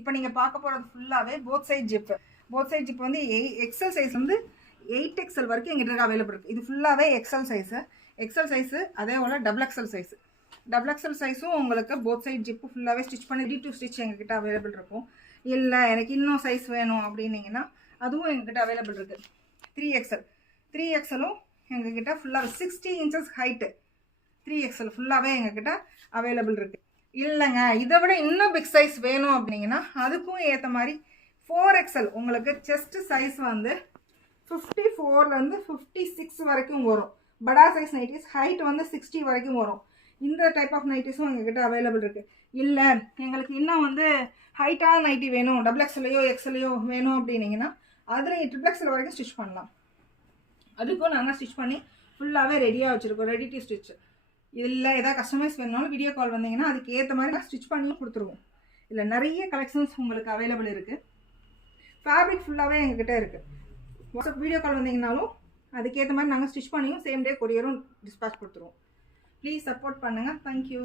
இப்போ நீங்கள் பார்க்க போகிறது ஃபுல்லாகவே போத் சைட் ஜிப் வந்து எக்ஸல் சைஸ் வந்து 8XL வரைக்கும் எங்கிட்ட அவைலபிள் இருக்குது. இது ஃபுல்லாகவே எக்ஸல் சைஸு அதே போல் டபுள் எக்ஸல் சைஸும் உங்களுக்கு போத் சைட் ஜிப்பு ஃபுல்லாகவே ஸ்டிச் பண்ணி ரெடி டு ஸ்டிச் எங்ககிட்ட அவைலபிள் இருக்கும். இல்லை எனக்கு இன்னும் சைஸ் வேணும் அப்படின்னீங்கன்னா அதுவும் எங்ககிட்ட அவைலபிள் இருக்குது. 3XLும் எங்ககிட்ட ஃபுல்லாக 60 இன்ச்சஸ் ஹைட்டு 3XL ஃபுல்லாகவே எங்ககிட்ட அவைலபிள் இருக்குது. இல்லைங்க இதை விட இன்னும் பிக் சைஸ் வேணும் அப்படிங்கன்னா அதுக்கும் ஏற்ற மாதிரி 4XL உங்களுக்கு செஸ்ட் சைஸ் வந்து 54லேருந்து 56 வரைக்கும் வரும். படா சைஸ் நைட்டிஸ் ஹைட் வந்து 60 வரைக்கும் வரும். இந்த டைப் ஆஃப் நைட்டிஸும் எங்ககிட்ட அவைலபிள் இருக்குது. இல்லை எங்களுக்கு இன்னும் வந்து ஹைட்டான நைட்டி வேணும், XXLையோ எக்ஸ்எல்லையோ வேணும் அப்படின்னீங்கன்னா அதில் XXL வரைக்கும் ஸ்டிச் பண்ணலாம். அதுக்கும் நாங்கள் ஸ்டிச் பண்ணி ஃபுல்லாகவே ரெடியாக வச்சுருக்கோம், ரெடி டு ஸ்டிச். இல்லை எதாவது கஸ்டமைஸ் வேணுனாலும் வீடியோ கால் வந்தீங்கன்னா அதுக்கு ஏற்ற மாதிரி நான் ஸ்டிச் பண்ணியும் கொடுத்துருவோம். இல்லை நிறைய கலெக்ஷன்ஸ் உங்களுக்கு அவைலபிள் இருக்குது. ஃபேப்ரிக் ஃபுல்லாகவே எங்ககிட்ட இருக்குது. வாட்ஸ்அப் வீடியோ கால் வந்தீங்கன்னாலும் அதுக்கேற்ற மாதிரி நாங்கள் ஸ்டிச் பண்ணியும் சேம் டே கொரியரும் டிஸ்பேச் கொடுத்துருவோம். ப்ளீஸ் சப்போர்ட் பண்ணுங்கள். தேங்க்யூ.